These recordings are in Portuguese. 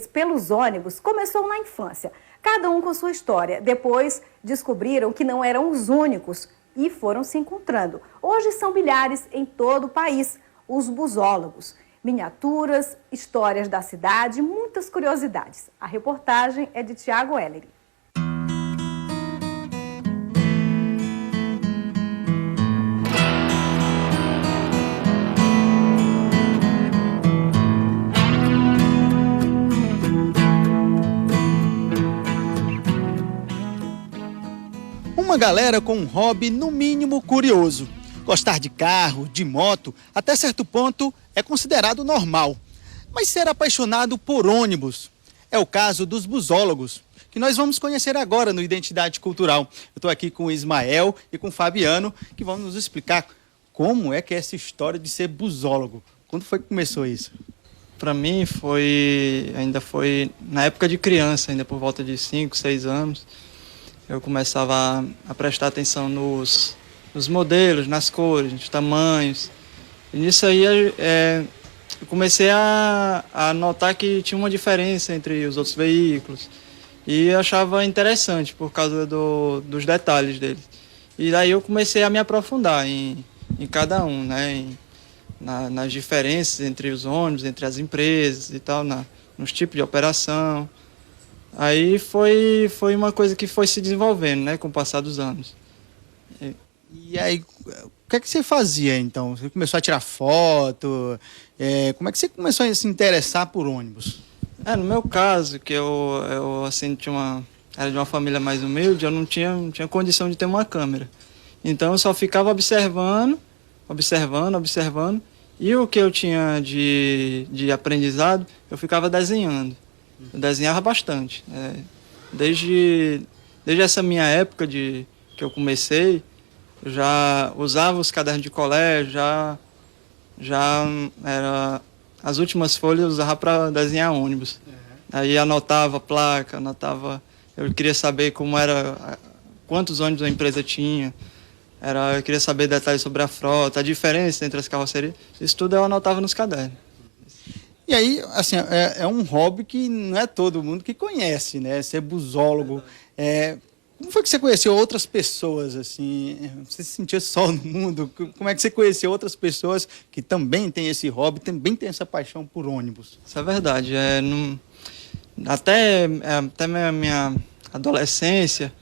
pelos ônibus começou na infância, cada um com sua história. Depois descobriram que não eram os únicos e foram se encontrando. Hoje são milhares em todo o país, os busólogos. Miniaturas, histórias da cidade, muitas curiosidades. A reportagem é de Tiago Ellery. Uma galera com um hobby no mínimo curioso. Gostar de carro, de moto, até certo ponto é considerado normal. Mas ser apaixonado por ônibus é o caso dos busólogos, que nós vamos conhecer agora no Identidade Cultural. Eu estou aqui com o Ismael e com o Fabiano, que vão nos explicar como é que é essa história de ser busólogo. Quando foi que começou isso? Para mim ainda foi na época de criança, ainda por volta de 5, 6 anos. Eu começava a prestar atenção nos modelos, nas cores, nos tamanhos. E nisso aí eu comecei a notar que tinha uma diferença entre os outros veículos. E eu achava interessante por causa dos detalhes deles. E daí eu comecei a me aprofundar em cada um, né? Nas diferenças entre os ônibus, entre as empresas e tal, nos tipos de operação. Aí foi uma coisa que foi se desenvolvendo, né, com o passar dos anos. E aí, o que é que você fazia, então? Você começou a tirar foto? Como é que você começou a se interessar por ônibus? No meu caso, que eu assim, era de uma família mais humilde, eu não tinha condição de ter uma câmera. Então, eu só ficava observando, e o que eu tinha de aprendizado, eu ficava desenhando. Eu desenhava bastante. Desde essa minha época que eu comecei, eu já usava os cadernos de colégio, já era as últimas folhas eu usava para desenhar ônibus. Aí anotava a placa, eu queria saber quantos ônibus a empresa tinha, eu queria saber detalhes sobre a frota, a diferença entre as carrocerias, isso tudo eu anotava nos cadernos. E aí, assim, é um hobby que não é todo mundo que conhece, né? Ser busólogo. Como foi que você conheceu outras pessoas, assim? Você se sentia só no mundo? Como é que você conheceu outras pessoas que também têm esse hobby, também têm essa paixão por ônibus? Isso é verdade. Até a minha adolescência,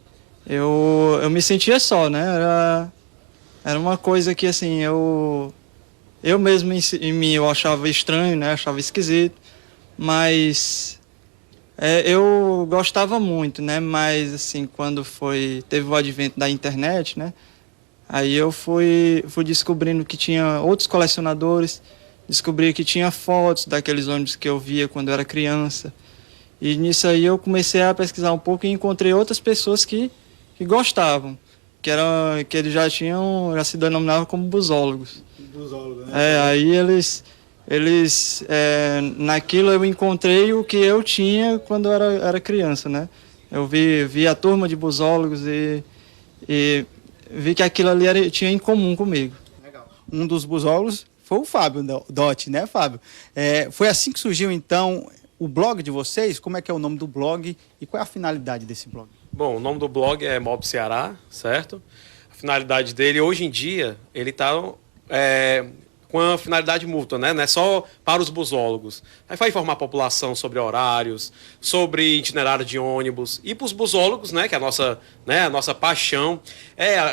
eu me sentia só, né? Era uma coisa que, assim, eu mesmo em mim eu achava estranho, né? Achava esquisito, mas eu gostava muito, né? Mas assim, quando teve o advento da internet, né? Aí eu fui descobrindo que tinha outros colecionadores, descobri que tinha fotos daqueles ônibus que eu via quando eu era criança. E nisso aí eu comecei a pesquisar um pouco e encontrei outras pessoas que gostavam, que eles já se denominavam como busólogos. Busólogo, né? Aí eles naquilo eu encontrei o que eu tinha quando eu era criança, né? Eu vi a turma de busólogos e vi que aquilo ali tinha em comum comigo. Legal. Um dos busólogos foi o Fábio Dotti, né, Fábio? Foi assim que surgiu, então, o blog de vocês? Como é que é o nome do blog e qual é a finalidade desse blog? Bom, o nome do blog é Mob Ceará, certo? A finalidade dele, hoje em dia, ele está com a finalidade mútua, né? Não é só para os busólogos. Aí vai informar a população sobre horários, sobre itinerário de ônibus. E para os busólogos, né? Que é a nossa paixão,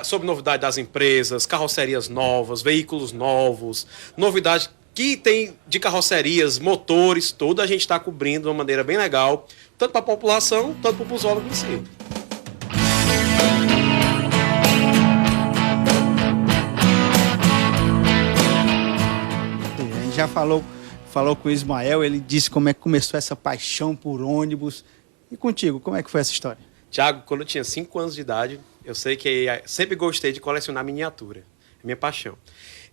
sobre novidade das empresas, carrocerias novas, veículos novos, novidades que tem de carrocerias, motores, tudo a gente está cobrindo de uma maneira bem legal, tanto para a população, tanto para o busólogo em si. Já falou com o Ismael, ele disse como é que começou essa paixão por ônibus. E contigo, como é que foi essa história? Tiago, quando eu tinha 5 anos de idade, eu sei que sempre gostei de colecionar miniatura. É minha paixão.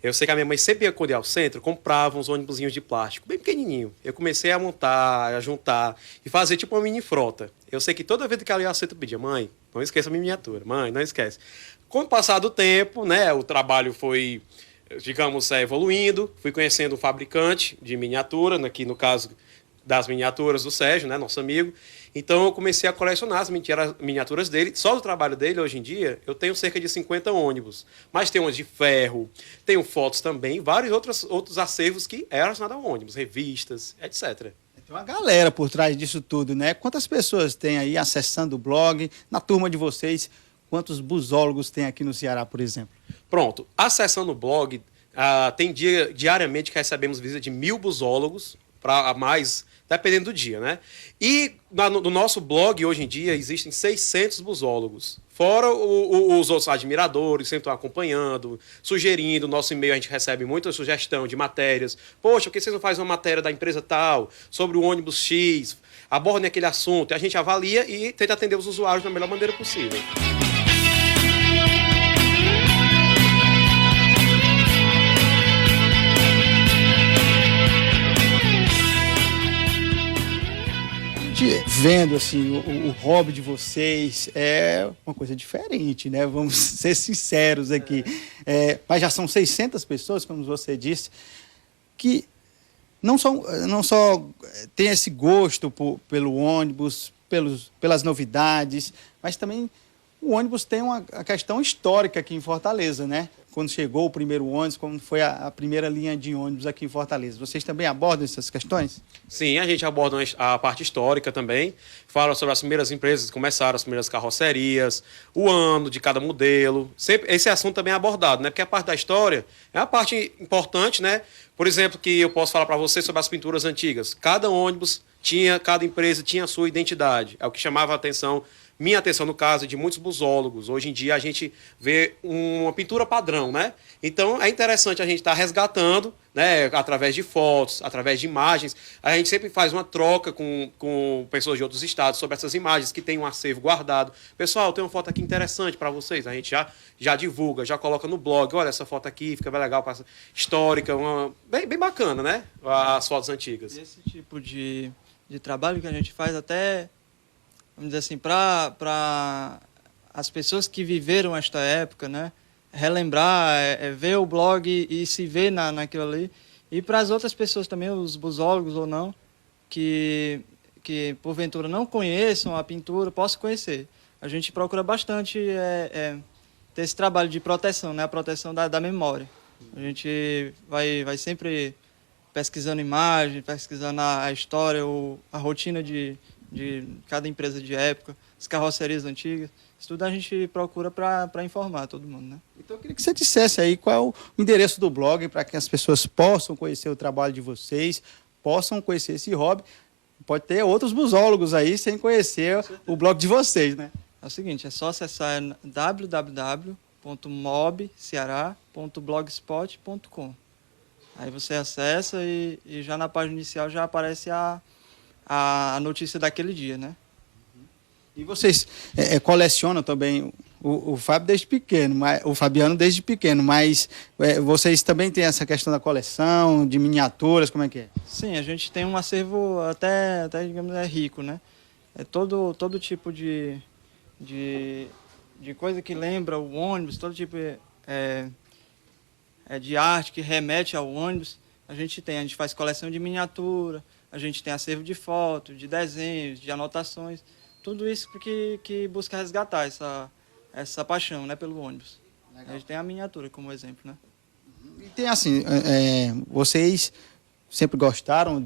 Eu sei que a minha mãe sempre ia quando ia ao centro, comprava uns ônibusinhos de plástico, bem pequenininho. Eu comecei a montar, a juntar e fazer tipo uma mini frota. Eu sei que toda vez que ela ia ao centro, eu pedia: mãe, não esqueça a minha miniatura. Mãe, não esquece. Com o passar do tempo, né, o trabalho foi, digamos, evoluindo. Fui conhecendo um fabricante de miniatura, que no caso das miniaturas do Sérgio, né, nosso amigo. Então eu comecei a colecionar as miniaturas dele. Só do trabalho dele, hoje em dia, eu tenho cerca de 50 ônibus. Mas tem umas de ferro, tenho fotos também, vários outros acervos que eram relacionados a ônibus, revistas, etc. Tem uma galera por trás disso tudo, né? Quantas pessoas tem aí acessando o blog? Na turma de vocês, quantos busólogos tem aqui no Ceará, por exemplo? Pronto. Acessando o blog, tem diariamente que recebemos visita de 1.000 busólogos, para mais, dependendo do dia, né? E no nosso blog, hoje em dia, existem 600 busólogos. Fora os outros admiradores, sempre estão acompanhando, sugerindo. Nosso e-mail, a gente recebe muita sugestão de matérias. Poxa, por que vocês não fazem uma matéria da empresa tal, sobre o ônibus X? Abordem aquele assunto. A gente avalia e tenta atender os usuários da melhor maneira possível. Vendo assim o hobby de vocês é uma coisa diferente, né? Vamos ser sinceros aqui. Mas já são 600 pessoas, como você disse, que não só tem esse gosto pelo ônibus, pelas novidades, mas também o ônibus tem uma questão histórica aqui em Fortaleza, né? Quando chegou o primeiro ônibus, como foi a primeira linha de ônibus aqui em Fortaleza. Vocês também abordam essas questões? Sim, a gente aborda a parte histórica também, fala sobre as primeiras empresas que começaram, as primeiras carrocerias, o ano de cada modelo. Sempre, esse assunto também é abordado, né? Porque a parte da história é a parte importante, né? Por exemplo, que eu posso falar para vocês sobre as pinturas antigas. Cada ônibus cada empresa tinha a sua identidade. É o que chamava a atenção. Minha atenção, no caso, de muitos busólogos. Hoje em dia, a gente vê uma pintura padrão, né? Então, é interessante a gente estar resgatando, né? Através de fotos, através de imagens. A gente sempre faz uma troca com pessoas de outros estados sobre essas imagens que tem um acervo guardado. Pessoal, tem uma foto aqui interessante para vocês. A gente já divulga, já coloca no blog. Olha, essa foto aqui fica bem legal, histórica, bem bacana, né? As fotos antigas. E esse tipo de trabalho que a gente faz até... Vamos dizer assim, para as pessoas que viveram esta época, né? Relembrar, ver o blog e se ver naquilo ali. E para as outras pessoas também, os busólogos ou não, que porventura não conheçam a pintura, possam conhecer. A gente procura bastante ter esse trabalho de proteção, né? A proteção da memória. A gente vai sempre pesquisando imagens, pesquisando a história, a rotina de cada empresa de época, as carrocerias antigas. Isso tudo a gente procura para informar todo mundo, né? Então eu queria que você dissesse aí qual é o endereço do blog para que as pessoas possam conhecer o trabalho de vocês, possam conhecer esse hobby. Pode ter outros busólogos aí sem conhecer o blog de vocês, né? É o seguinte, é só acessar www.mobceará.blogspot.com. Aí você acessa e já na página inicial já aparece a notícia daquele dia, né? E vocês colecionam também o Fábio desde pequeno, o Fabiano desde pequeno, mas vocês também têm essa questão da coleção, de miniaturas, como é que é? Sim, a gente tem um acervo até digamos, rico, né? É todo tipo de coisa que lembra o ônibus, todo tipo de arte que remete ao ônibus. A gente faz coleção de miniatura, a gente tem acervo de fotos, de desenhos, de anotações, tudo isso que busca resgatar essa paixão, né, pelo ônibus. Legal. A gente tem a miniatura como exemplo, né? E tem assim, vocês sempre gostaram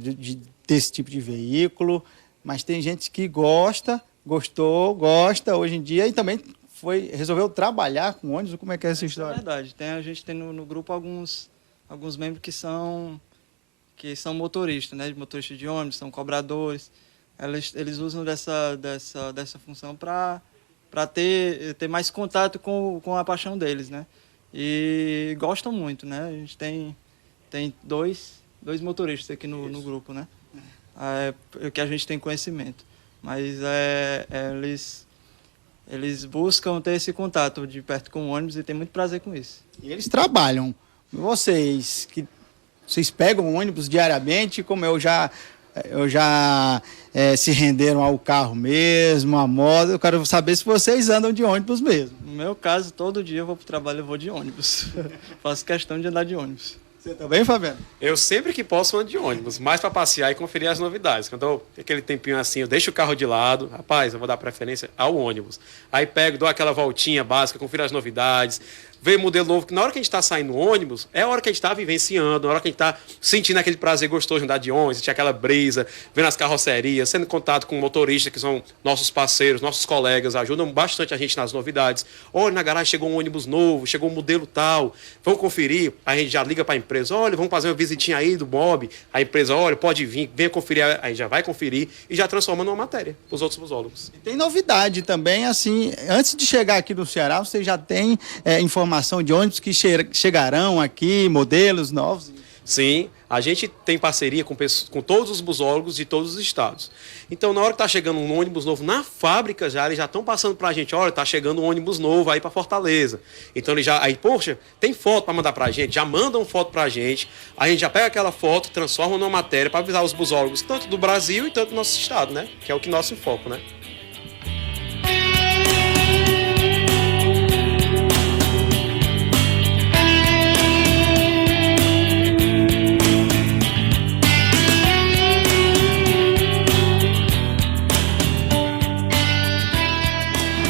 desse tipo de veículo, mas tem gente que gosta hoje em dia e também resolveu trabalhar com ônibus. Como é que é essa história? É verdade. A gente tem no grupo alguns membros que são motoristas, né? Motoristas de ônibus, são cobradores. Eles usam dessa função para ter mais contato com a paixão deles, né? E gostam muito, né? A gente tem dois motoristas aqui no grupo, né? Que a gente tem conhecimento. Mas eles buscam ter esse contato de perto com o ônibus e tem muito prazer com isso. E eles trabalham. Vocês pegam ônibus diariamente, como eu já se renderam ao carro mesmo, à moda. Eu quero saber se vocês andam de ônibus mesmo. No meu caso, todo dia eu vou para o trabalho, eu vou de ônibus. Faço questão de andar de ônibus. Você também, Fabiano? Eu sempre que posso ando de ônibus, mais para passear e conferir as novidades. Quando eu tenho aquele tempinho assim, eu deixo o carro de lado, rapaz, eu vou dar preferência ao ônibus. Aí pego, dou aquela voltinha básica, confiro as novidades, veio modelo novo, que na hora que a gente está saindo no ônibus, é a hora que a gente está vivenciando, na hora que a gente está sentindo aquele prazer gostoso de andar de ônibus, sentir aquela brisa, vendo as carrocerias, sendo em contato com motoristas, que são nossos parceiros, nossos colegas, ajudam bastante a gente nas novidades. Olha, na garagem chegou um ônibus novo, chegou um modelo tal, vamos conferir, a gente já liga para a empresa, olha, vamos fazer uma visitinha aí do Bob, a empresa, olha, pode vir, venha conferir, a gente já vai conferir e já transforma numa matéria para os outros busólogos. E tem novidade também, assim, antes de chegar aqui no Ceará, você já tem informação de ônibus que chegarão aqui, modelos novos? Sim, a gente tem parceria com todos os busólogos de todos os estados. Então, na hora que está chegando um ônibus novo na fábrica, eles já estão passando para a gente, olha, está chegando um ônibus novo aí para Fortaleza. Então, poxa, tem foto para mandar para a gente, já mandam foto para a gente já pega aquela foto, transforma numa matéria para avisar os busólogos, tanto do Brasil e tanto do nosso estado, né? Que é o que nosso foco, né?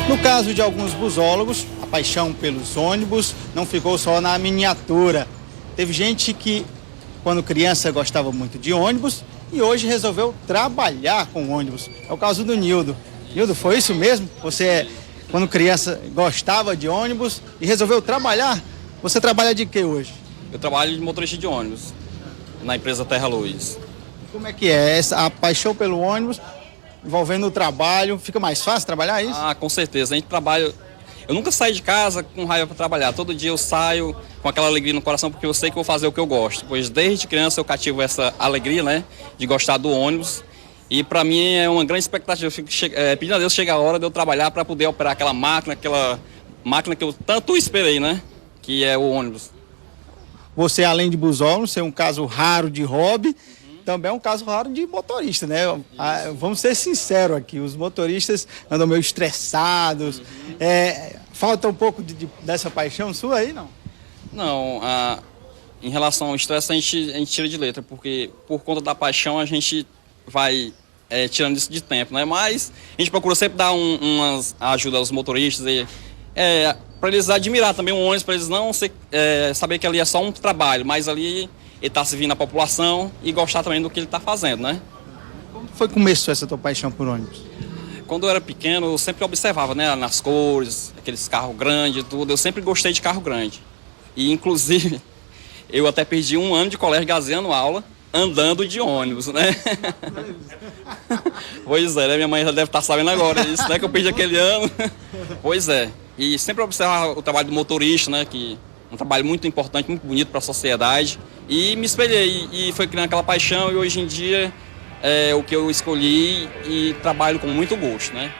No caso de alguns busólogos, a paixão pelos ônibus não ficou só na miniatura. Teve gente que, quando criança, gostava muito de ônibus e hoje resolveu trabalhar com ônibus. É o caso do Nildo. Nildo, foi isso mesmo? Você, quando criança, gostava de ônibus e resolveu trabalhar? Você trabalha de quê hoje? Eu trabalho de motorista de ônibus, na empresa Terra Luz. Como é que é? A paixão pelo ônibus envolvendo o trabalho, fica mais fácil trabalhar isso? Ah, com certeza. A gente trabalha... Eu nunca saio de casa com raiva para trabalhar. Todo dia eu saio com aquela alegria no coração, porque eu sei que vou fazer o que eu gosto. Pois desde criança eu cativo essa alegria, né, de gostar do ônibus. E para mim é uma grande expectativa. Eu fico pedindo a Deus chegar a hora de eu trabalhar para poder operar aquela máquina que eu tanto esperei, né, que é o ônibus. Você, além de busólogo, ser um caso raro de hobby, também é um caso raro de motorista, né? Vamos ser sinceros aqui, os motoristas andam meio estressados. Falta um pouco dessa paixão sua aí, não? Não, em relação ao estresse a gente tira de letra, porque por conta da paixão a gente vai tirando isso de tempo, né? Mas a gente procura sempre dar umas ajuda aos motoristas para eles admirar também o ônibus, para eles não saber que ali é só um trabalho, mas ali ele está servindo a população e gostar também do que ele está fazendo, né? Como foi que começou essa tua paixão por ônibus? Quando eu era pequeno, eu sempre observava, né, nas cores, aqueles carros grandes e tudo. Eu sempre gostei de carro grande. E, inclusive, eu até perdi um ano de colégio gazeando aula, andando de ônibus, né? Pois é, né? Minha mãe já deve estar sabendo agora isso, né? Que eu perdi aquele ano. Pois é. E sempre observava o trabalho do motorista, né? Que é um trabalho muito importante, muito bonito para a sociedade. E me espelhei e foi criando aquela paixão e hoje em dia é o que eu escolhi e trabalho com muito gosto, né?